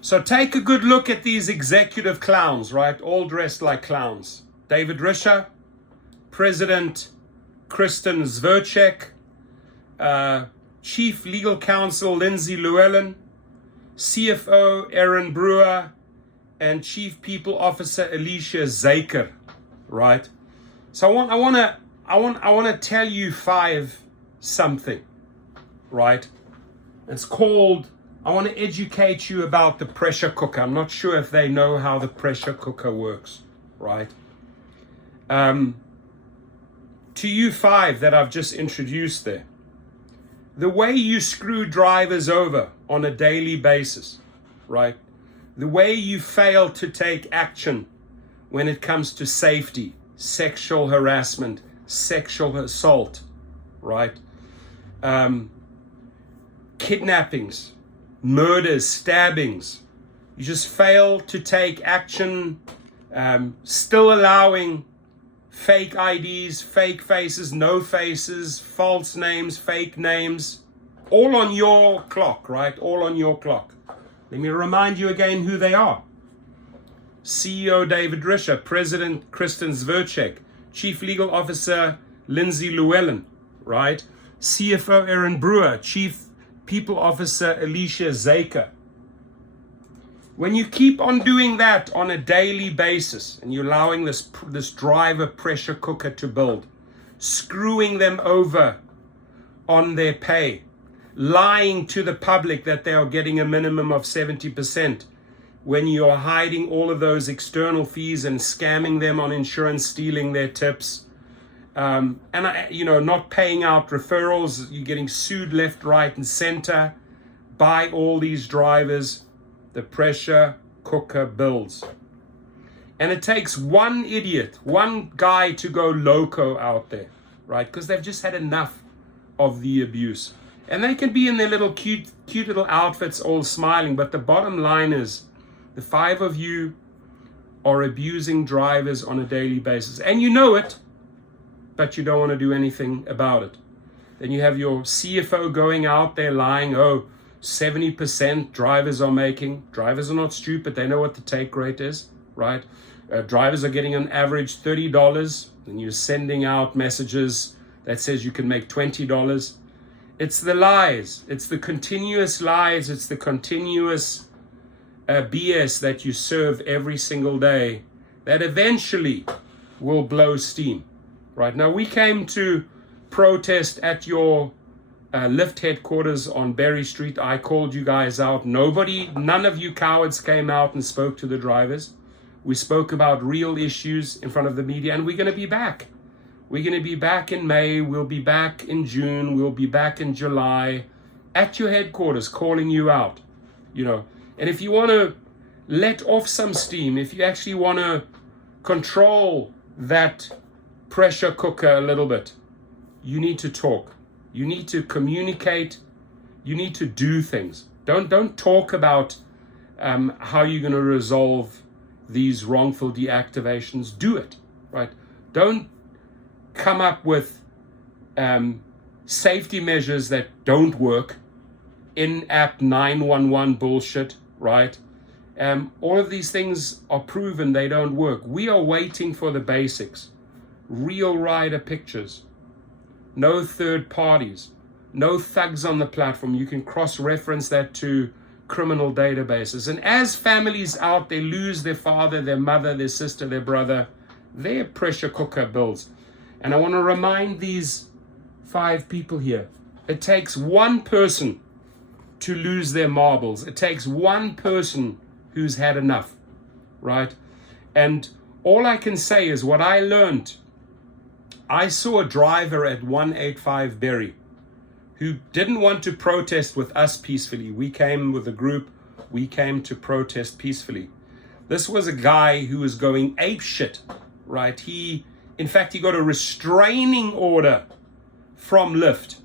So take a good look at these executive clowns, right? All dressed like clowns. David Risher, President Kristen Sverchek, Chief Legal Counsel Lindsay Llewellyn, CFO Erin Brewer, and Chief People Officer Alicia Zuiker, right? So I want to tell you something, right? It's called, I want to educate you about the pressure cooker. I'm not sure if they know how the pressure cooker works, right? To you five that I've just introduced there, the way you screw drivers over on a daily basis, right? The way you fail to take action when it comes to safety, sexual harassment, sexual assault, right? Kidnappings, murders, stabbings. You just fail to take action, still allowing fake IDs, fake faces, no faces, false names, fake names, all on your clock, right? All on your clock. Let me remind you again who they are. CEO David Risher, President Kristen Sverchek, Chief Legal Officer Lindsay Llewellyn, right? CFO Erin Brewer, Chief People Officer Alicia Zuiker. When you keep on doing that on a daily basis and you're allowing this driver pressure cooker to build, screwing them over on their pay, lying to the public that they are getting a minimum of 70%, when you are hiding all of those external fees and scamming them on insurance, stealing their tips, not paying out referrals, you're getting sued left, right, and center by all these drivers. The pressure cooker builds. And it takes one idiot, one guy to go loco out there, right? Because they've just had enough of the abuse. And they can be in their little cute little outfits all smiling, but the bottom line is the five of you are abusing drivers on a daily basis. And you know it, but you don't want to do anything about it. Then you have your CFO going out there lying, 70% drivers are making. Drivers are not stupid. They know what the take rate is, right? Drivers are getting an average $30, and you're sending out messages that says you can make $20. It's the lies. It's the continuous lies. It's the continuous BS that you serve every single day that eventually will blow steam, right? Now, we came to protest at your Lyft headquarters on Berry Street. I called you guys out. None of you cowards came out and spoke to the drivers. We spoke about real issues in front of the media, and we're going to be back. We're going to be back in May. We'll be back in June. We'll be back in July at your headquarters calling you out, And if you want to let off some steam, if you actually want to control that pressure cooker a little bit, you need to talk. You need to communicate. You need to do things. Don't talk about how you're going to resolve these wrongful deactivations. Do it, right? Don't come up with safety measures that don't work, in-app 911 bullshit, right? All of these things are proven they don't work. We are waiting for the basics. Real rider pictures. No third parties, no thugs on the platform. You can cross-reference that to criminal databases. And as families out there lose their father, their mother, their sister, their brother, their pressure cooker builds. And I want to remind these 5 people here, it takes one person to lose their marbles. It takes one person who's had enough, right? And all I can say is what I learned. I saw a driver at 185 Berry who didn't want to protest with us peacefully. We came with a group. We came to protest peacefully. This was a guy who was going apeshit, right? In fact, he got a restraining order from Lyft.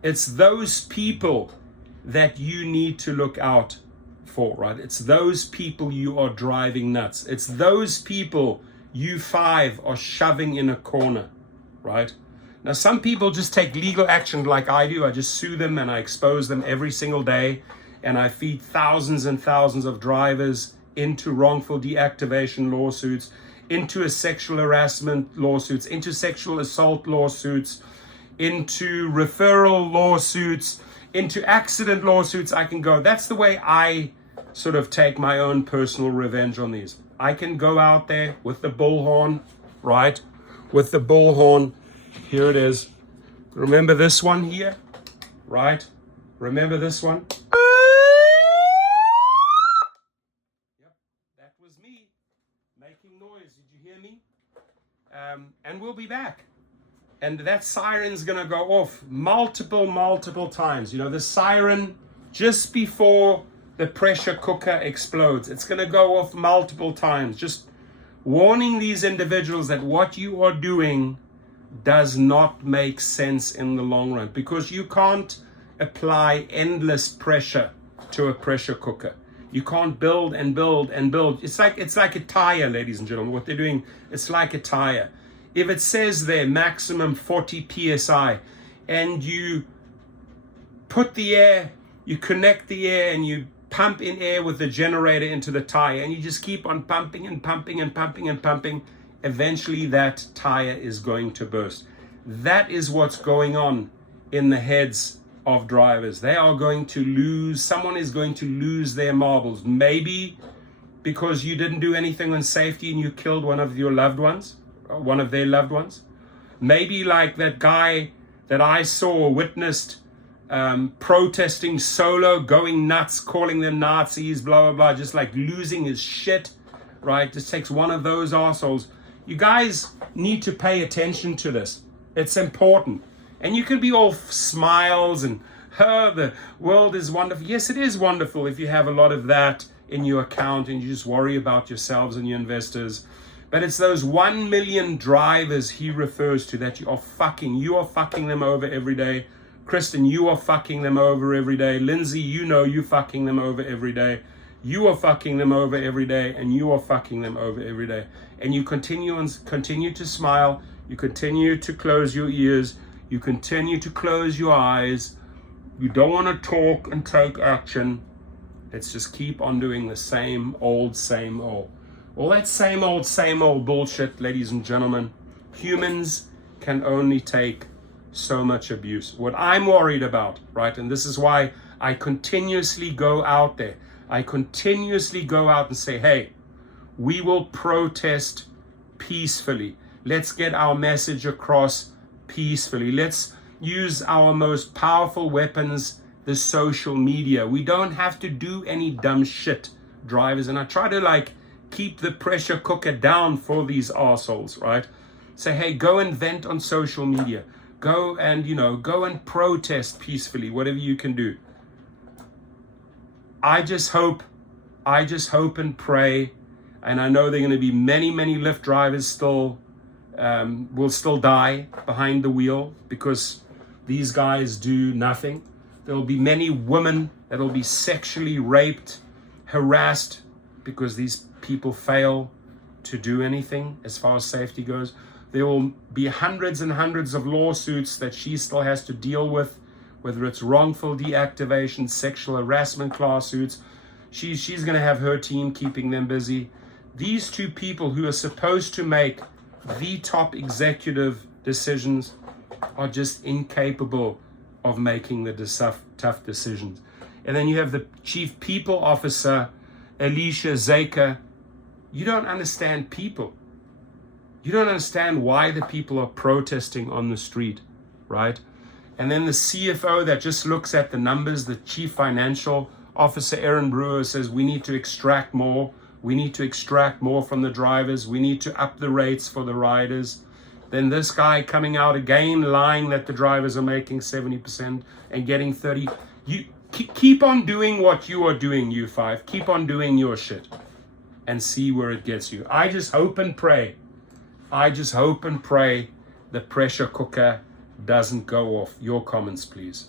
It's those people that you need to look out for, right? It's those people you are driving nuts. It's those people you 5 are shoving in a corner. Right? Now, some people just take legal action like I do. I just sue them and I expose them every single day. and I feed thousands and thousands of drivers into wrongful deactivation lawsuits, into sexual harassment lawsuits, into sexual assault lawsuits, into referral lawsuits, into accident lawsuits. I can go. That's the way I sort of take my own personal revenge on these. I can go out there with the bullhorn, right? With the bullhorn. Here it is. Remember this one here, right? Remember this one? Yep, that was me making noise. Did you hear me? And we'll be back. And that siren's gonna go off multiple times. You know, the siren just before the pressure cooker explodes. It's gonna go off multiple times. Just warning these individuals that what you are doing does not make sense in the long run, because you can't apply endless pressure to a pressure cooker. You can't build and build and build. It's like a tire, ladies and gentlemen. What they're doing, it's like a tire. If it says there maximum 40 psi, and you put the air, you connect the air, and you pump in air with the generator into the tire, and you just keep on pumping and pumping and pumping and pumping, eventually that tire is going to burst. That is what's going on in the heads of drivers. They are going to lose, someone is going to lose their marbles. Maybe because you didn't do anything on safety and you killed one of your loved ones, or one of their loved ones. Maybe like that guy that I saw, witnessed protesting solo, going nuts, calling them Nazis, blah, blah, blah, just like losing his shit, right? Just takes one of those assholes. You guys need to pay attention to this. It's important. And you can be all smiles and, the world is wonderful. Yes, it is wonderful if you have a lot of that in your account and you just worry about yourselves and your investors. But it's those 1 million drivers he refers to that you are fucking them over every day. Kristen, you are fucking them over every day. Lindsay, you know you're fucking them over every day. You are fucking them over every day, and you are fucking them over every day. And you continue to smile. You continue to close your ears. You continue to close your eyes. You don't want to talk and take action. Let's just keep on doing the same old. All that same old bullshit, ladies and gentlemen. Humans can only take so much abuse. What I'm worried about, right, and this is why I continuously go out there. I continuously go out and say, hey, we will protest peacefully. Let's get our message across peacefully. Let's use our most powerful weapons, the social media. We don't have to do any dumb shit, drivers. And I try to keep the pressure cooker down for these assholes, right? Say, hey, go and vent on social media. Go and protest peacefully, whatever you can do. I just hope and pray, and I know there are going to be many Lyft drivers still will still die behind the wheel because these guys do nothing. There will be many women that will be sexually raped, harassed, because these people fail to do anything as far as safety goes. There will be hundreds and hundreds of lawsuits that she still has to deal with, whether it's wrongful deactivation, sexual harassment lawsuits. She's going to have her team keeping them busy. These two people who are supposed to make the top executive decisions are just incapable of making the tough decisions. And then you have the chief people officer, Alicia, Zuiker. You don't understand people. You don't understand why the people are protesting on the street, right? And then the CFO that just looks at the numbers, the chief financial officer, Erin Brewer, says we need to extract more. We need to extract more from the drivers. We need to up the rates for the riders. Then this guy coming out again, lying that the drivers are making 70% and getting 30%. You keep on doing what you are doing, you five. Keep on doing your shit and see where it gets you. I just hope and pray the pressure cooker doesn't go off. Your comments, please.